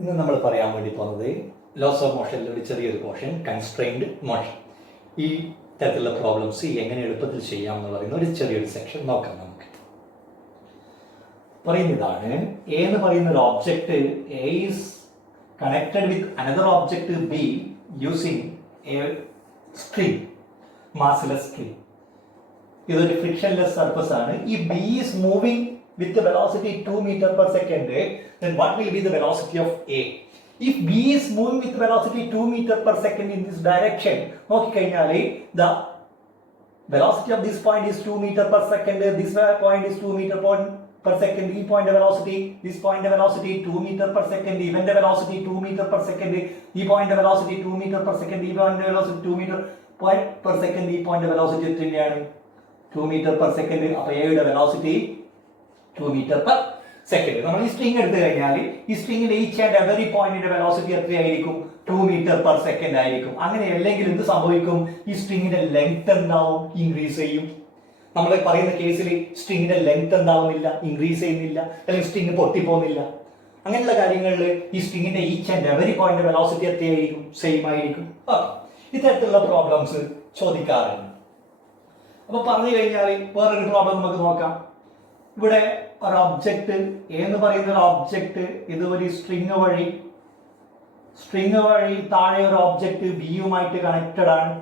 ഇന്ന് നമ്മൾ പറയാൻ വേണ്ടി പോകുന്നത് ലോസ് ഓഫ് മോഷനിലെ ഒരു ചെറിയൊരു പോർഷൻ, കൺസ്ട്രെയിൻഡ് മോഷൻ. ഈ തരത്തിലുള്ള പ്രോബ്ലംസ് എങ്ങനെ എളുപ്പത്തിൽ ചെയ്യാം എന്ന് പറയുന്ന ഒരു ചെറിയൊരു സെക്ഷൻ നോക്കാം. നമുക്ക് പറയുന്നതാണ്, എ എന്ന് പറയുന്ന ഒരു object A is connected with another object B using A string, massless string. ഇതൊരു ഫ്രിക്ഷൻലെസ് സർഫസ് ആണ്. ഈ B is moving with the velocity 2 meter per second, then what will be the velocity of A? If B is moving with velocity 2 meter per second in this direction, the velocity of this point is 2 meter per second, this point is 2 meter per second, this point velocity 2 meter per second, even the velocity 2 meter per second, this point velocity 2 meter per second, this point velocity 2 meter per second, this point velocity 2 meter per second, അപ്പോൾ velocity 2 meter per second. നമ്മൾ ഈ string എടുത്തു കഴിഞ്ഞാൽ ഈ സ്ട്രിംഗിന്റെ each and every പോയിന്റിന്റെ velocity എത്രയായിരിക്കും? 2 meter per second ആയിരിക്കും. അങ്ങനെ അല്ലെങ്കിൽ എന്ത് സംഭവിക്കും? ഈ സ്ട്രിംഗിന്റെ ലെങ്ത് എന്താവും? ഇൻക്രീസ് ചെയ്യും. നമ്മൾ പറയുന്ന കേസിൽ സ്ട്രിംഗിന്റെ ലെങ്ത് എന്താവുന്നില്ല, ഇൻക്രീസ് ചെയ്യുന്നില്ല, അല്ലെങ്കിൽ സ്ട്രിംഗ് പൊട്ടിപ്പോകുന്നില്ല. അങ്ങനെയുള്ള കാര്യങ്ങളിൽ ഈ സ്ട്രിംഗിന്റെ each and every point velocity എത്രയായിരിക്കും? സെയിം ആയിരിക്കും. ഇത്തരത്തിലുള്ള പ്രോബ്ലംസ് ചോദിക്കാറുണ്ട്. അപ്പൊ പറഞ്ഞു കഴിഞ്ഞാൽ വേറൊരു പ്രോബ്ലം നമുക്ക് നോക്കാം. ഇവിടെ ഒരു ഒബ്ജക്റ്റ് എന്ന് പറയുന്ന ഒരു ഒബ്ജക്റ്റ് ഇത് ഒരു സ്ട്രിംഗ് വഴി താഴെ ഒരു ഒബ്ജക്റ്റ് ബിയുമായിട്ട് കണക്റ്റഡ് ആണ്.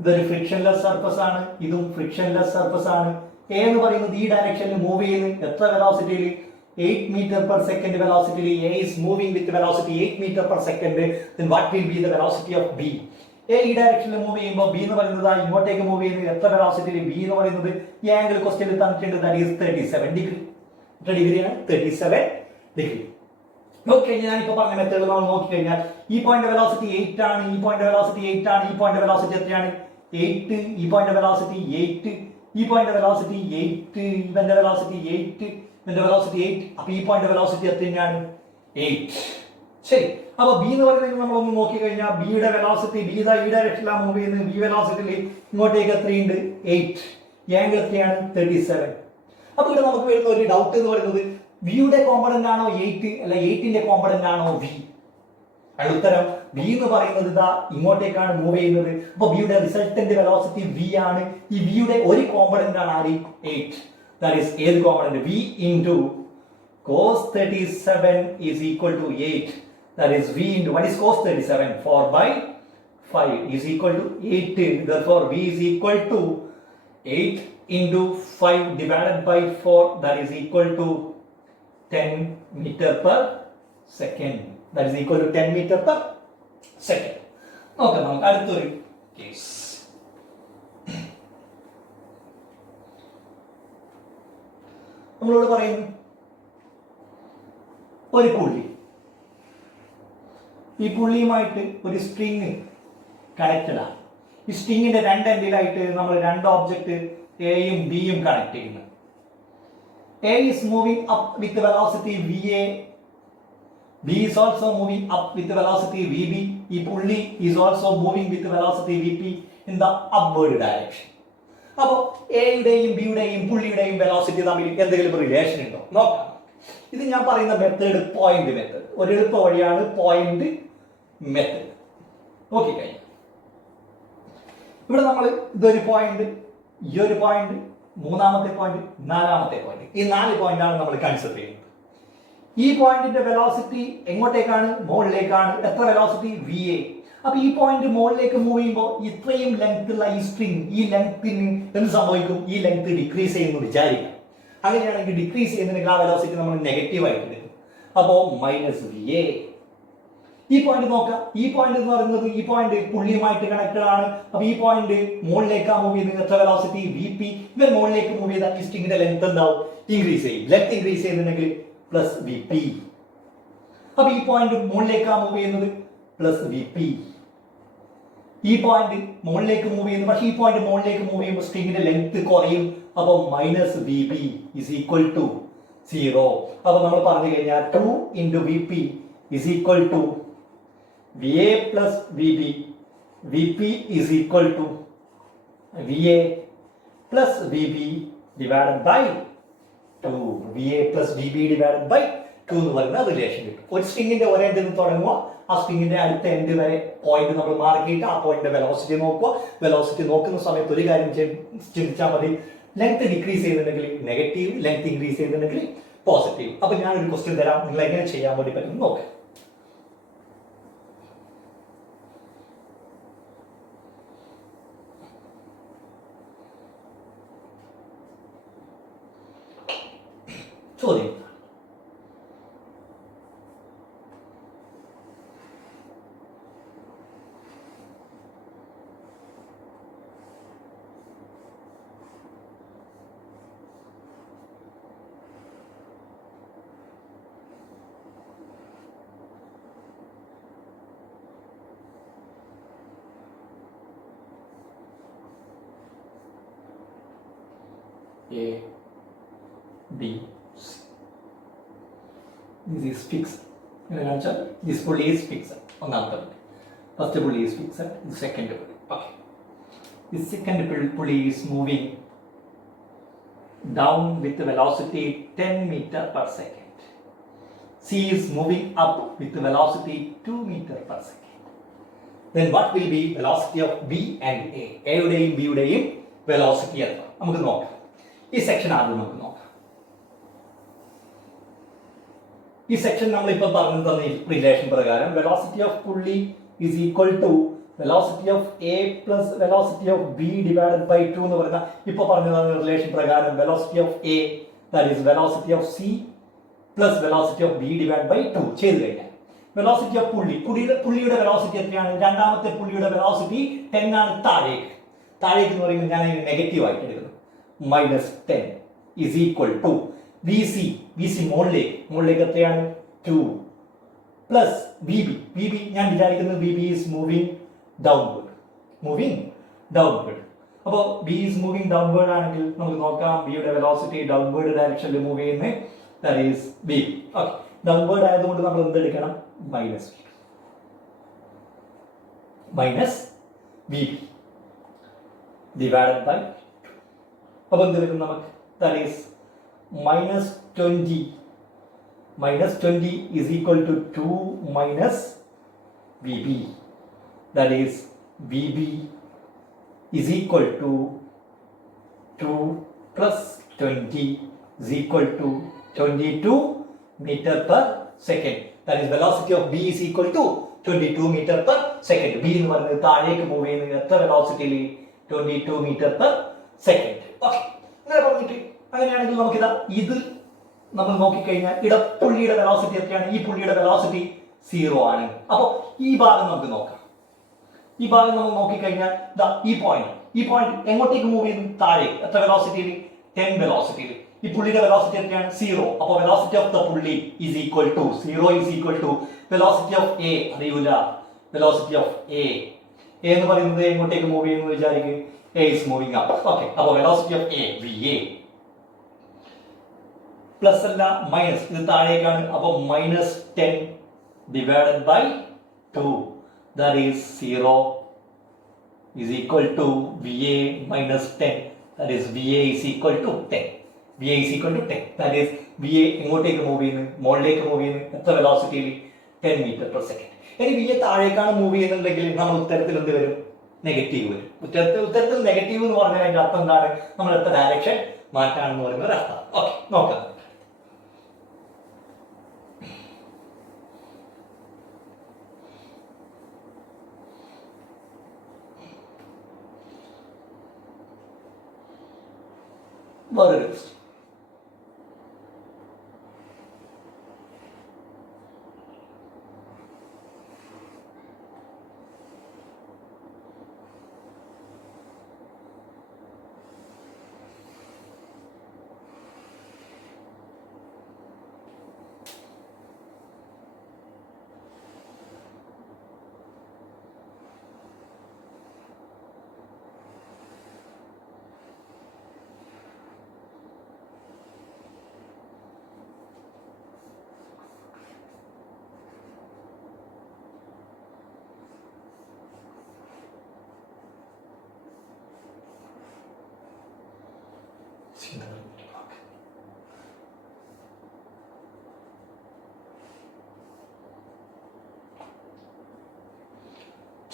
ഇതൊരു ഫ്രിക്ഷൻലെസ് സർഫസ് ആണ്, ഇതും ഫ്രിക്ഷൻലെസ് സർഫസ് ആണ്. എ എന്ന് പറയുന്നത് ഈ ഡയറക്ഷനിൽ മൂവ് ചെയ്യുന്നത് എത്ര വെലോസിറ്റിയിൽ? 8 meter per second വെലോസിറ്റിയിൽ A is moving with velocity 8 meter per second. Then what will be the velocity of B? A ഈ ഡയറക്ഷനിൽ മൂവ് ചെയ്യുമ്പോൾ ബി എന്ന് പറയുന്നത് ഇങ്ങോട്ടേക്ക് മൂവ് ചെയ്യുന്നത് എത്ര വെലോസിറ്റിയിൽ? ബി എന്ന് പറയുന്നത് ഈ ആംഗിൾ ക്വസ്റ്റ്യനിൽ തന്നിട്ടുണ്ട്, ദാറ്റ് ഈസ് 37 ഡിഗ്രി. എത്ര ഡിഗ്രിയാണ്? 37 ഡിഗ്രി. ഓക്കെ, ഞാനിപ്പോൾ പറഞ്ഞ മെത്തേഡ് നമ്മൾ നോക്കിക്കഴിഞ്ഞാൽ ഈ പോയിന്റ് വെലോസിറ്റി 8 ആണ്, ഈ പോയിന്റ് വെലോസിറ്റി 8 ആണ്, ഈ പോയിന്റ് വെലോസിറ്റി എത്രയാണ്? 8. ഈ പോയിന്റ് വെലോസിറ്റി 8, ഈ പോയിന്റ് വെലോസിറ്റി 8, ഇവന്റെ വെലോസിറ്റി 8, ഇവന്റെ വെലോസിറ്റി 8. അപ്പൊ ഈ പോയിന്റ് വെലോസിറ്റി എത്രയാണ്? 8. ശരി. അപ്പൊ ബി എന്ന് പറയുന്നത് നമ്മളൊന്ന് നോക്കി കഴിഞ്ഞാൽ ബിയുടെ വെലോസിറ്റി, ബി ഈ ഡയറക്ഷനിലാണ് മൂവ് ചെയ്യുന്നത്, ബി വെലോസിറ്റിയിൽ ഇങ്ങോട്ടേക്ക് എത്രയുണ്ട്? 8. ആംഗിൾ എത്രയാണ്? 37. അപ്പൊ ഇവിടെ നമുക്ക് വരുന്ന ഒരു ഡൗട്ട് എന്ന് പറയുന്നത്, ബിയുടെ കോമ്പണന്റ് ആണോ 8 അല്ല 8ന്റെ കോമ്പണന്റ് ആണോ ബി? അതിന്റെ ഉത്തരം ബി എന്ന് പറയുന്നത് ഇതാ ഇങ്ങോട്ടേക്കാണ് മൂവ് ചെയ്യുന്നത്. അപ്പൊ ബിയുടെ റിസൾട്ടന്റ് വെലോസിറ്റി വി ആണ്. ഈ ബിയുടെ ഒരു കോമ്പണന്റ് ആണ് ആര്? 8. ദാറ്റ് ഈസ് ഏത് component? V into cos 37 is equal to 8. That is V into, what is cos 37? 4/5 is equal to 8. Therefore, V is equal to 8 into 5 divided by 4. That is equal to 10 meter per second. That is equal to 10 meter per second. Okay, നമുക്ക് അടുത്തൊരു case. നമ്മളോട് പറയുന്നു ഒരു പുള്ളി, ഈ പുള്ളിയുമായിട്ട് ഒരു string connected ആണ്. ഈ സ്ട്രിങ്ങിന്റെ രണ്ട് എൻഡിലായിട്ട് നമ്മൾ രണ്ട് ഓബ്ജക്റ്റ് എയും ബിയും കണക്ട് ചെയ്യുന്നു. A is moving up with velocity v A, B is also moving up with velocity v B. ഈ pulley is also moving with velocity v P in the upward direction. അപ്പോൾ എയുടെയും ബിയുടെയും പുള്ളിയുടെയും velocity തമ്മിൽ എന്തെങ്കിലും relation ഉണ്ടോ നോക്കാം. ഇത് ഞാൻ പറയുന്ന മെത്തേഡ് പോയിന്റ് മെത്തേഡ്, ഒരു എളുപ്പ വഴിയാണ് പോയിന്റ് മെത്തേഡ്. നോക്കിക്കഴിഞ്ഞാൽ ഇവിടെ നമ്മൾ ഇതൊരു പോയിന്റ്, ഈ ഒരു പോയിന്റ്, മൂന്നാമത്തെ പോയിന്റ്, നാലാമത്തെ പോയിന്റ്, ഈ 4 പോയിന്റാണ് നമ്മൾ കൺസിഡർ ചെയ്യുന്നത്. ഈ പോയിന്റിന്റെ വെലോസിറ്റി എങ്ങോട്ടേക്കാണ്? മുകളിലേക്കാണ്. എത്ര വെലോസിറ്റി? V A. അപ്പൊ ഈ പോയിന്റ് മുകളിലേക്ക് മൂവ് ചെയ്യുമ്പോൾ ഇത്രയും ലെങ്ത് ഉള്ള ഈ സ്ട്രിംഗ്, ഈ ലെങ്ത്തിന് എന്ത് സംഭവിക്കും? ഈ ലെങ്ത് ഡിക്രീസ് ചെയ്യുന്നു വിചാരിക്കാം. അങ്ങനെയാണെങ്കിൽ ഡിക്രീസ് ചെയ്യുന്നതിന് ആ വെലോസിറ്റി നമ്മൾ നെഗറ്റീവ് ആയിട്ട് വരും. അപ്പോൾ മൈനസ് വി എ. ഈ പോയിന്റ് നോക്കാം. ഈ പോയിന്റ് എന്ന് പറയുന്നത് ഈ പോയിന്റ് പുള്ളിയുമായിട്ട് കണക്റ്റഡ് ആണ്. അപ്പൊ ഈ പോയിന്റ് മുകളിലേക്കാണ് മൂവ് ചെയ്യുന്നത്. എത്ര വെലോസിറ്റി? V P. ഇവർ മുകളിലേക്ക് മൂവ് ചെയ്താൽ ഈ സ്ട്രിംഗിന്റെ ലെങ്ത് എന്താവും? ഇൻക്രീസ് ചെയ്യും. ലെങ്ത് ഇൻക്രീസ് ചെയ്യുന്നുണ്ടെങ്കിൽ പ്ലസ് വി പി. അപ്പൊ ഈ പോയിന്റ് മുകളിലേക്കാണ് മൂവ് ചെയ്യുന്നത്, പ്ലസ് വി പി. ഈ പോയിന്റ് മുകളിലേക്ക് മൂവ് ചെയ്യുന്നു, പക്ഷേ ഈ പോയിന്റ് മുകളിലേക്ക് മൂവ് ചെയ്യുമ്പോൾ സ്ട്രിംഗിന്റെ ലെങ്ത് കുറയും. അപ്പോൾ minus v B is equal to 0. അപ്പൊ നമ്മൾ പറഞ്ഞു കഴിഞ്ഞാൽ 2 into v P is equal to v A plus v B. V P is equal to v A plus v B divided by 2. VA plus VB divided by two എന്ന് പറയുന്ന relation കിട്ടും. ഒരു സ്ട്രിങ്ങിന്റെ ഒരു എൻഡിൽ നിന്ന് തുടങ്ങുക, ആ സ്ട്രിങ്ങിന്റെ അടുത്ത എൻഡ് വരെ പോയിന്റ് നമ്മൾ മാർക്ക് ചെയ്തിട്ട് ആ പോയിന്റിന്റെ വെലോസിറ്റി നോക്കുക. വെലോസിറ്റി നോക്കുന്ന സമയത്ത് ഒരു കാര്യം ചിന്തിച്ചാൽ മതി, ലെങ്ത് ഡിക്രീസ് ചെയ്യുന്നുണ്ടെങ്കിൽ നെഗറ്റീവ്, ലെങ്ത് ഇൻക്രീസ് ചെയ്യുന്നുണ്ടെങ്കിൽ പോസിറ്റീവ്. അപ്പൊ ഞാനൊരു ക്വസ്റ്റ്യൻ തരാം, നിങ്ങൾ എങ്ങനെ ചെയ്യാൻ വേണ്ടി പറ്റും നോക്കാം. ചോദ്യം: A, B, C. This is fixed. This pulley is fixed. First pulley is fixed. The second pulley. Okay. The second pulley is moving down with the velocity 10 meter per second. C is moving up with the velocity 2 meter per second. Then what will be velocity of B and A? A യുടെയും B യുടെയും velocity എത്ര? നമുക്ക് നോക്കാം. ഈ section ആദ്യം നമുക്ക് നോക്കാം. ഈ സെക്ഷൻ നമ്മൾ ഇപ്പോൾ പറഞ്ഞു തന്ന റിലേഷൻ പ്രകാരം velocity of pulley is equal to velocity of A plus velocity of B divided by 2 എന്ന് പറയുന്ന ഇപ്പോൾ പറഞ്ഞു തന്ന റിലേഷൻ പ്രകാരം velocity of A that is velocity of C plus velocity of B divide by 2 ചെയ്തു കഴിഞ്ഞാൽ velocity of പുള്ളിയുടെ velocity എത്രയാണ്? രണ്ടാമത്തെ പുള്ളിയുടെ വെലോസിറ്റി 10 ആണ്. താഴേക്ക് എന്ന് പറയുമ്പോൾ ഞാൻ അതിന് നെഗറ്റീവ് ആയിട്ട് എടുക്കുന്നു. -10 is equal to VC മുകളിലേക്ക് എത്രയാണ്? 2 പ്ലസ് VB ഞാൻ വിചാരിക്കുന്നത് VB is moving downward. അപ്പോൾ B is moving downward ആണെങ്കിൽ നമുക്ക് നോക്കാം B യുടെ വെലോസിറ്റി ഡൗൺവേർഡ് ഡയറക്ഷനിൽ മൂവ് ചെയ്യുന്നത്, that is VB. Okay, downward ആയതുകൊണ്ട് നമ്മൾ എന്ത് എടുക്കണം? Minus VB divided by. അപ്പോൾ എന്ത് വരും നമുക്ക്? That is -20 is equal to 2 minus VB. That is VB is equal to 2 plus 20 is equal to 22 meter per second. That is velocity of B is equal to 22 meter per second. B എന്ന് പറയുന്നത് താഴേക്ക് move ചെയ്യുന്നത് എത്ര വെലോസിറ്റിയിൽ? 22 meter per second. Okay, അങ്ങനെ പറഞ്ഞിട്ട് അങ്ങനെയാണെങ്കിൽ നമുക്കിതാ ഇത് നമ്മൾ നോക്കിക്കഴിഞ്ഞാൽ ഇടപ്പുള്ളിയുടെ വെലോസിറ്റി എത്രയാണ്? ഈ പുള്ളിയുടെ വെലോസിറ്റി 0 ആണ്. അപ്പോൾ ഈ ഭാഗം നമുക്ക് നോക്കാം. ഈ ഭാഗം നമ്മൾ നോക്കിക്കഴിഞ്ഞാൽ ഈ പോയിന്റ് എങ്ങോട്ടേക്ക് മൂവ് ചെയ്യുന്നു? താഴേക്ക്. എത്ര വെലോസിറ്റിയിൽ? 10 വെലോസിറ്റിയിൽ. ഈ പുള്ളിയുടെ വെലോസിറ്റി എത്രയാണ്? 0. അപ്പോൾ velocity of the pulley is equal to 0 is equal to velocity of A. അറിയൂല, വെലോസിറ്റി ഓഫ് എ എന്ന് പറയുന്നത് എങ്ങോട്ടേക്ക് മൂവ് ചെയ്യുന്നു വിചാരിക്കും? A is moving up. Okay, അപ്പോൾ velocity of A VA plus അല്ല മൈനസ്, ഇത് താഴേക്കാണ്. അപ്പോൾ -10 divided by 2 that is 0 is equal to VA minus 10. That is VA is equal to 10. VA is equal to 10. That is VA എങ്ങോട്ടേക്ക് move ചെയ്യുന്നു? മുകളിലേക്ക് move ചെയ്യുന്നു. എത്ര വെലോസിറ്റിയിൽ? 10 meter per second. ഇനി VA താഴേക്കാണ് move ചെയ്യുന്നുണ്ടെങ്കിൽ നമ്മൾ ഉത്തരത്തിൽ എന്ത് വരും? നെഗറ്റീവ് വരും. ഉത്തരത്തിൽ നെഗറ്റീവ് എന്ന് പറഞ്ഞാൽ അതിന്റെ അർത്ഥം എന്താണ്? നമ്മൾ എടുത്ത ഡയറക്ഷൻ മാറ്റാണെന്ന് പറയുന്ന ഒരു അർത്ഥം. ഓക്കെ, നോക്കാം. വേറൊരു ക്വസ്റ്റ്യൻ.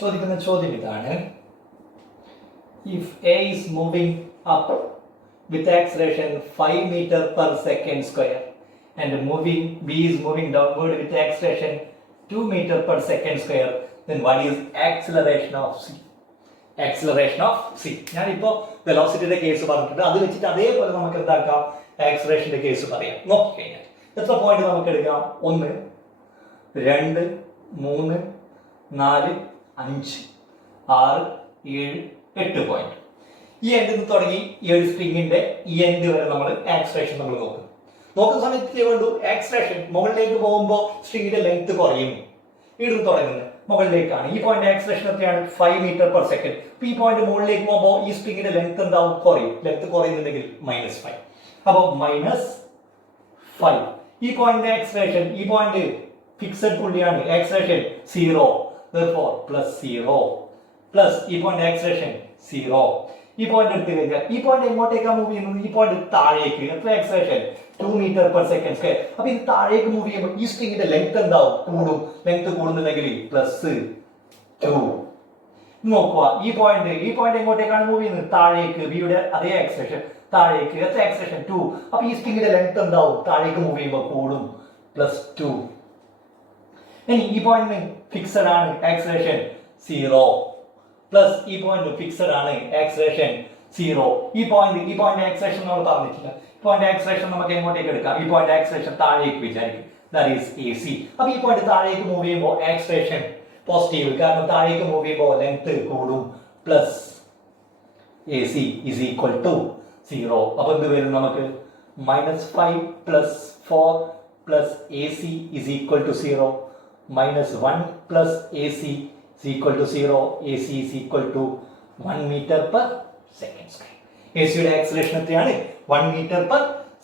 ചോദിക്കുന്ന ചോദ്യം ഇതാണ്, if A is moving up with acceleration 5 meter per second square and B is moving downward with acceleration 2 meter per second square, then what is acceleration of C? Acceleration of C. ഞാനിപ്പോൾ വെലോസിറ്റിയുടെ case പറഞ്ഞിട്ടുണ്ട്, അത് വെച്ചിട്ട് അതേപോലെ നമുക്ക് എന്താക്കാം, ആക്സിലറേഷന്റെ case പറയാം. നോക്കിക്കഴിഞ്ഞാൽ എത്ര point നമുക്ക് എടുക്കാം? 1, 2, 3, 4, 5, 6, 7, 8 പോയിന്റ്. ഈ എൻഡിൽ നിന്ന് തുടങ്ങി ഈ ഒരു സ്ട്രിങ്ങിന്റെ ഈ എൻഡ് വരെ നമ്മൾ ആക്സിലറേഷൻ നമ്മൾ നോക്കുന്ന സമയത്ത് വേണ്ടു ആക്സിലറേഷൻ മുകളിലേക്ക് പോകുമ്പോൾ സ്ട്രിങ്ങിന്റെ ലെങ്ത് കുറയുന്നു. ഇവിടുന്ന് തുടങ്ങുന്നത് മുകളിലേക്കാണ്. ഈ പോയിന്റ് ആക്സിലറേഷൻ എത്രയാണ്? 5 മീറ്റർ പെർ സെക്കൻഡ്. ഈ പോയിന്റ് മുകളിലേക്ക് പോകുമ്പോൾ ഈ സ്ട്രിങ്ങിന്റെ ലെങ്ത് എന്താവും? കുറയും. ലെങ്ത് കുറയുന്നുണ്ടെങ്കിൽ -5. അപ്പോൾ -5. ഈ പോയിന്റ് ആക്സിലറേഷൻ, ഈ പോയിന്റ് ഫിക്സഡ് പുള്ളിയാണ്, ആക്സിലറേഷൻ 0, therefore +0 പ്ലസ് ഈ പോയിന്റ് ആക്സിലറേഷൻ 0. ഈ പോയിന്റ് എടുത്തു കഴിഞ്ഞാൽ ഈ പോയിന്റ് എങ്ങോട്ടേക്കാണ് മൂവ് ചെയ്യുന്നത്? ഈ പോയിന്റ് താഴേക്ക്. എത്ര acceleration? 2 metre per second square. അപ്പൊ ഇത് താഴേക്ക് മൂവ് ചെയ്യുമ്പോൾ ഈ സ്ട്രിങ്ങിന്റെ ലെങ്ത് എന്താവും? കൂടും. ലെങ്ത് കൂടുന്നുണ്ടെങ്കിൽ +2. നോക്കുക, ഈ പോയിന്റ് എങ്ങോട്ടേക്കാണ് മൂവ് ചെയ്യുന്നത്? താഴേക്ക്. ബിയുടെ അതേ ആക്സിലറേഷൻ താഴേക്ക്. എത്ര ആക്സിലറേഷൻ? 2. അപ്പൊ ഈ സ്ട്രിങ്ങിന്റെ ലെങ്ത് എന്താവും? താഴേക്ക് മൂവ് ചെയ്യുമ്പോൾ കൂടും, +2. ഇനി ഈ പോയിന്റ് ഫിക്സഡ് ആണ്, ആക്സിലറേഷൻ 0 പ്ലസ് ഈ പോയിന്റ് ഫിക്സഡ് ആണ്, ആക്സിലറേഷൻ 0. ഈ പോയിന്റ് ആക്സിലറേഷൻ നമ്മൾ പറഞ്ഞിട്ടില്ല. പോയിന്റ് ആക്സിലറേഷൻ നമുക്ക് എങ്ങോട്ടേക്ക് എടുക്കാം? ഈ പോയിന്റ് ആക്സിലറേഷൻ താഴേക്ക് വിചാരിക്കും, ദാറ്റ് ഈസ് AC. അപ്പൊ ഈ പോയിന്റ് താഴേക്ക് മൂവ് ചെയ്യുമ്പോൾ ആക്സിലറേഷൻ പോസിറ്റീവ്, കാരണം താഴേക്ക് മൂവ് ചെയ്യുമ്പോൾ ലെങ്ത് കൂടും, plus AC is equal to 0. അപ്പൊ എന്ത് വരും നമുക്ക്? -5 + 4 + AC is equal to 0. -1 + AC is equal to 0. AC is equal to 1 meter per second square. AC യുടെ ആക്സിലറേഷൻ എത്രയാണ്? 1 meter per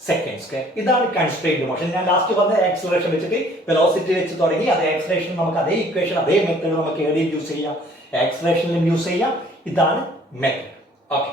second square. ഇതാണ് കൺസ്ട്രെയിൻഡ് മോഷൻ. ഞാൻ ലാസ്റ്റ് പറഞ്ഞ ആക്സിലറേഷൻ വെച്ചിട്ട് വെലോസിറ്റി വെച്ച് തുടങ്ങി. അതേ ആക്സിലറേഷൻ നമുക്ക് അതേ ഇക്വേഷൻ അതേ മെത്തേഡ് നമുക്ക് എവിടെയും യൂസ് ചെയ്യാം, ആക്സിലറേഷനിലും യൂസ് ചെയ്യാം. ഇതാണ് മെത്തേഡ്. ഓക്കെ.